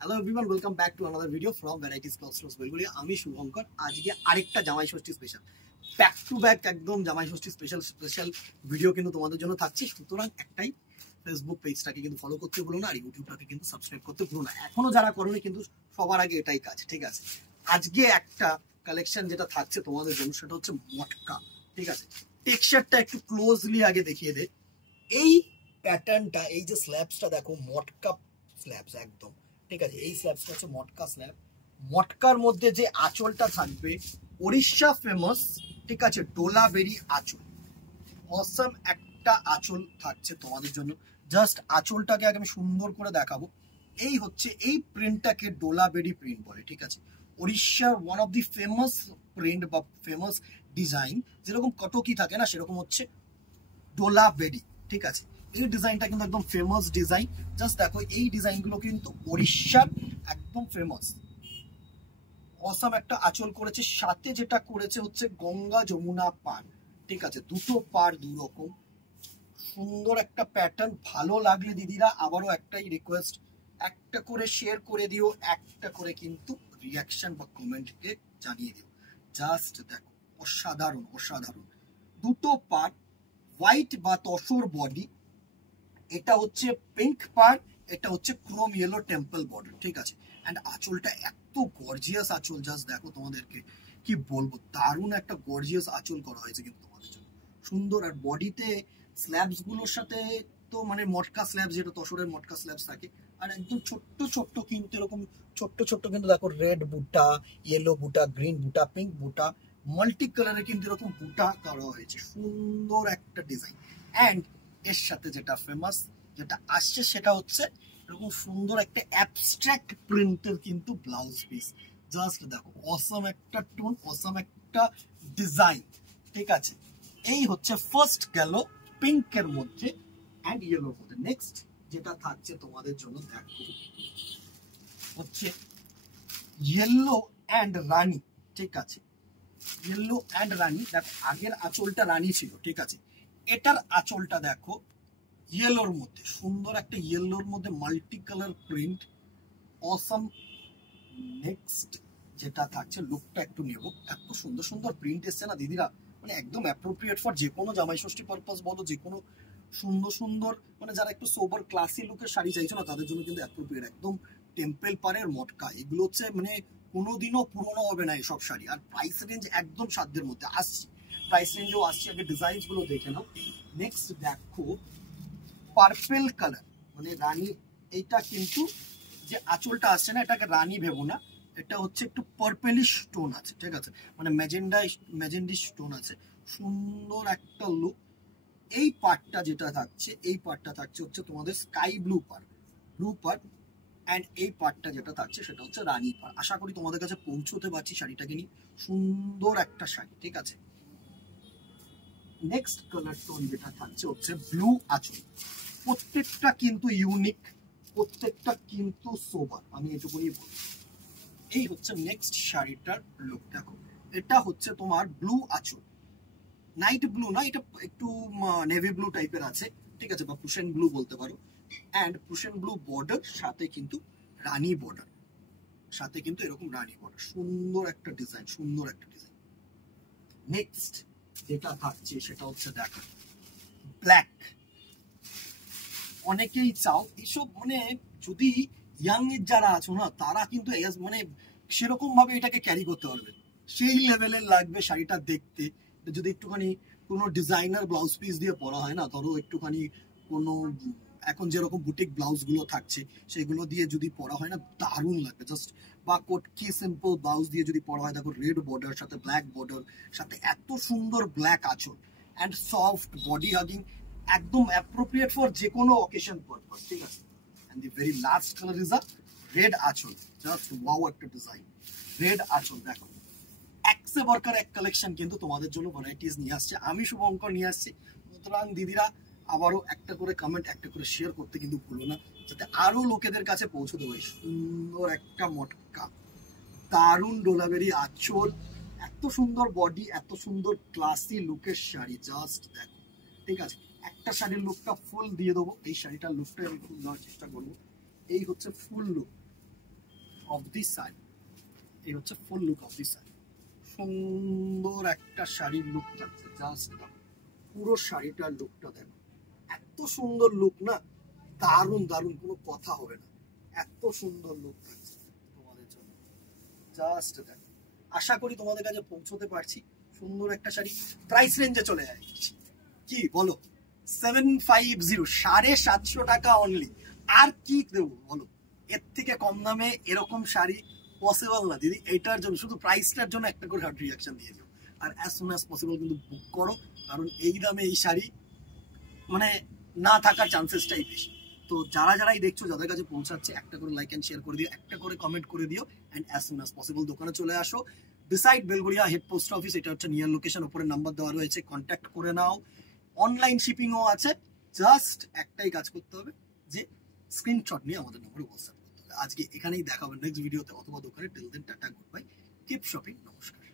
Hello everyone, welcome back to another video from varieties cloth stores Belguri. আমি শুভঙ্কর। আজকে আরেকটা Jamai Shashthi special, back to back একদম Jamai Shashthi special video কিন্তু তোমাদের জন্য থাকছে। সুতরাং একটাই, ফেসবুক পেজটাকে কিন্তু ফলো করতে ভুলো না, আর ইউটিউবটাকে কিন্তু সাবস্ক্রাইব করতে ভুলো না। এখনো যারা করোনি কিন্তু সবার আগে এটাই কাজ, ঠিক আছে? আজকে একটা কালেকশন যেটা থাকছে তোমাদের জন্য সেটা হচ্ছে মটকা, ঠিক আছে? টেক্সচারটা একটু ক্লোজলি আগে দেখিয়ে দে। এই প্যাটার্নটা, এই যে স্ল্যাবসটা দেখো, মটকা স্ল্যাবস একদম, ঠিক আছে? এই স্ল্যাবসটা হচ্ছে মটকা স্ল্যাব। মটকার মধ্যে যে আঁচলটা থাকবে ওড়িশা ফেমাস, ঠিক আছে, ডোলাবেরি আঁচল। অসাম একটা আঁচল থাকছে তোমাদের জন্য। জাস্ট আঁচলটাকে আগে আমি সুন্দর করে দেখাবো। এই হচ্ছে, এই প্রিন্টটাকে ডোলাবেরি প্রিন্ট বলে, ঠিক আছে? ওড়িশার one of the famous print বা ফেমাস ডিজাইন, যেরকম কটকি থাকে না, সেরকম হচ্ছে ডোলাবেরি, ঠিক আছে? এই ডিজাইনটা কিন্তু একদম ফেমাস ডিজাইন। জাস্ট দেখো, এই ডিজাইনগুলো কিন্তু ওড়িশার একদম ফেমাস। অসাম একটা আঁচল করেছে, সাথে যেটা করেছে হচ্ছে গঙ্গা যমুনা পার, ঠিক আছে? দুটো পার দু রকম, সুন্দর একটা প্যাটার্ন। ভালো লাগলে দিদিরা আবারও একটাই রিকোয়েস্ট, একটা করে শেয়ার করে দিও, একটা করে কিন্তু রিয়াকশন বা কমেন্টকে জানিয়ে দিও। জাস্ট দেখো, অসাধারণ অসাধারণ। দুটো পার, হোয়াইট বা তসর বডি, এটা হচ্ছে পিঙ্ক পার্ট, এটা হচ্ছে ক্রোম ইয়েলো টেম্পল বর্ডার, ঠিক আছে? অ্যান্ড আঁচলটা এত গর্জিয়াস আঁচল, জাস্ট দেখো, তোমাদেরকে কি বলবো, দারুণ একটা গর্জিয়াস আঁচল করা হয়েছে কিন্তু তোমাদের জন্য, সুন্দর। আর বডিতে স্ল্যাবস গুলোর সাথে তো মানে মটকা স্ল্যাবস, যেটা তসরের মটকা স্ল্যাবস থাকে, আর একদম ছোট্ট ছোট্ট কিন্তু এরকম ছোট্ট ছোট্ট কিন্তু দেখো, রেড বুটা, ইয়েলো বুটা, গ্রিন বুটা, পিঙ্ক বুটা, মাল্টি কালারে কিন্তু এরকম বুটা করা হয়েছে। সুন্দর একটা ডিজাইন। অ্যান্ড এর সাথে যেটা ফেমাস, যেটা আসছে, সেটা হচ্ছে এরকম সুন্দর একটা অ্যাবস্ট্রাক্ট প্রিন্টের কিন্তু ব্লাউজ পিস। জাস্ট দেখো, অসাম একটা টোন, অসাম একটা ডিজাইন, ঠিক আছে? এই হচ্ছে ফার্স্ট গেল পিঙ্কের মধ্যে অ্যান্ড ইয়েলোর মধ্যে। নেক্সট যেটা থাকছে তোমাদের জন্য দেখো হচ্ছে ইয়েলো অ্যান্ড রানী, ঠিক আছে? ইয়েলো অ্যান্ড রানী। দেখো, আগের আঁচলটা রানী ছিল, ঠিক আছে? এটার আঁচলটা দেখো ইয়েলোর মধ্যে, সুন্দর একটা ইয়েলোর মধ্যে multi colour print, awesome. Next যেটা থাকছে, লুকটা একটু নেব। এত সুন্দর সুন্দর প্রিন্ট এসছে না দিদিরা, মানে একদম অ্যাপ্রোপ্রিয়েট ফর যে কোনো জামাই ষষ্ঠী পারপাস বলো, যে কোনো সুন্দর সুন্দর, মানে যারা একটু সোবার ক্লাসি লুকের শাড়ি চাইছো না, তাদের জন্য কিন্তু অ্যাপ্রোপ্রিয়েট। একদম টেম্পেল পাড়ের মটকা, এগুলো হচ্ছে মানে কোনোদিনও পুরোনো হবে না এসব শাড়ি। আর প্রাইস রেঞ্জ একদম সাধ্যের মধ্যে আসছে, প্রাইস রেঞ্জও আসছে। আগে ডিজাইনস গুলো দেখে নাও। নেক্সট দেখো পার্পেল কালার, মানে রানী। এইটা কিন্তু যে আঁচলটা আসছে না, এটাকে রানী ভেবো না, এটা হচ্ছে একটু পার্পেলিশ টোন আছে, ঠিক আছে? মানে ম্যাজেন্ডি স্টোন আছে। সুন্দর একটা লুক। এই পার্টটা যেটা থাকছে, এই পার্টটা থাকছে হচ্ছে তোমাদের স্কাই ব্লু পার্ট। অ্যান্ড এই পার্টটা যেটা থাকছে সেটা হচ্ছে রানী পাড়। আশা করি তোমাদের কাছে পৌঁছতে পারছি শাড়িটাকে নিয়ে। সুন্দর একটা শাড়ি, ঠিক আছে? নেক্সট কালার টোন যেটা থাকছে হচ্ছে ব্লু আঁচল। প্রত্যেকটা কিন্তু ইউনিক, প্রত্যেকটা কিন্তু সোবার, আমি এটুকুনি বলবো। এই হচ্ছে নেক্সট শাড়িটার লুক। দেখো, এটা হচ্ছে তোমার ব্লু আঁচল, নাইট ব্লু না, এটা একটু নেভি ব্লু টাইপের আছে, ঠিক আছে? বা পুশেন ব্লু বলতে পারো। অ্যান্ড পুশেন ব্লু বর্ডার, সাথে কিন্তু রানী বর্ডার, সাথে কিন্তু এরকম রানী বর্ডার। সুন্দর একটা ডিজাইন, সুন্দর একটা ডিজাইন। নেক্সট যেটা থাকছে সেটা হচ্ছে দেখো ব্ল্যাক। অনেকেই চাও এইসব, মানে যদি ইয়াং এজ যারা আছো না, তারা কিন্তু মানে সেরকম ভাবে এটাকে ক্যারি করতে পারবে, সেই লেভেলের লাগবে শাড়িটা দেখতে। যদি একটুখানি কোনো ডিজাইনার ব্লাউজ পিস দিয়ে পরা হয় না, ধরো একটুখানি কোনো, এখন যেরকম বুটিক ব্লাউজ গুলো থাকছে, সেগুলো দিয়ে যদি পরা হয় না, দারুণ লাগবে জাস্ট। বা কোটকি সিম্পল ব্লাউজ দিয়ে যদি পরা হয়, দেখো রেড বর্ডার সাথে ব্ল্যাক বর্ডার, সাথে এত সুন্দর ব্ল্যাক আঁচল অ্যান্ড সফট বডি হাগিং, একদম অ্যাপ্রোপ্রিয়েট ফর যে কোনো অকেশন পারপাস, ঠিক আছে? And the very last colour is a red আঁচল। জাস্ট ওয়াও একটা ডিজাইন, রেড আঁচল। দেখো, এক সে বরকার এক কালেকশন কিন্তু তোমাদের জন্য ভ্যারাইটিস নিয়ে আসছে, আমি শুভঙ্কর নিয়ে আসছি। সুতরাং দিদিরা আবারও একটা করে কমেন্ট, একটা করে শেয়ার করতে কিন্তু ভুলো না, যাতে আরো লোকেদের কাছে পৌঁছে দেবো। সুন্দর একটা মটকা, দারুণ ডোলাবেরি আঁচল, এত সুন্দর বডি, এত সুন্দর ক্লাসি লুকের শাড়ি। জাস্ট দেখো, ঠিক আছে? একটা শাড়ির লুকটা ফুল দিয়ে দেবো, এই শাড়িটার লুকটা আমি ফুল দেওয়ার চেষ্টা করবো। এই হচ্ছে ফুল লুক, অফ দি শাড়ি, এই হচ্ছে ফুল লুক অফ দি শাড়ি। সুন্দর একটা শাড়ির লুক থাকছে, জাস্ট পুরো শাড়িটার লুকটা দেখো, এত সুন্দর লুক না, দারুণ দারুণ, কোনো কথা হবে না, এত সুন্দর লুক থাকছে তোমাদের জন্য। জাস্ট দেখো, আশা করি তোমাদের কাছে পৌঁছতে পারছি। সুন্দর একটা শাড়ি, প্রাইস রেঞ্জে চলে যায় কি বলো, 750, 750 টাকা অনলি। আর কি দেবো বলো, এর থেকে কম দামে এরকম শাড়ি পসিবল না দিদি। এইটার জন্য শুধু প্রাইসটার জন্য একটা করে হার্ট রিয়াকশন দিয়ে দিও, আর অ্যাজ সুন অ্যাজ পসিবল কিন্তু বুক করো, কারণ এই দামে এই শাড়ি মানে না থাকার চান্সেসটাই বেশি। তো যারা যারাই দেখছো, যাদের কাছে পৌঁছাচ্ছে, একটা করে লাইক অ্যান্ড শেয়ার করে দিও, একটা করে কমেন্ট করে দিও, and as soon as possible দোকানে চলে আসো। Beside Belgharia head post office, এটা হচ্ছে নিয়ার লোকেশন, উপরে নাম্বার দেওয়া রয়েছে, কন্ট্যাক্ট করে নাও। অনলাইন শিপিংও আছে, জাস্ট একটাই কাজ করতে হবে, যে স্ক্রিনশট নিয়ে আমাদের নম্বরে হোয়াটসঅ্যাপ করতে হবে। আজকে এখানেই দেখা হবে নেক্সট ভিডিওতে অথবা দোকানে। Till then tata, good bye, keep shopping, নমস্কার।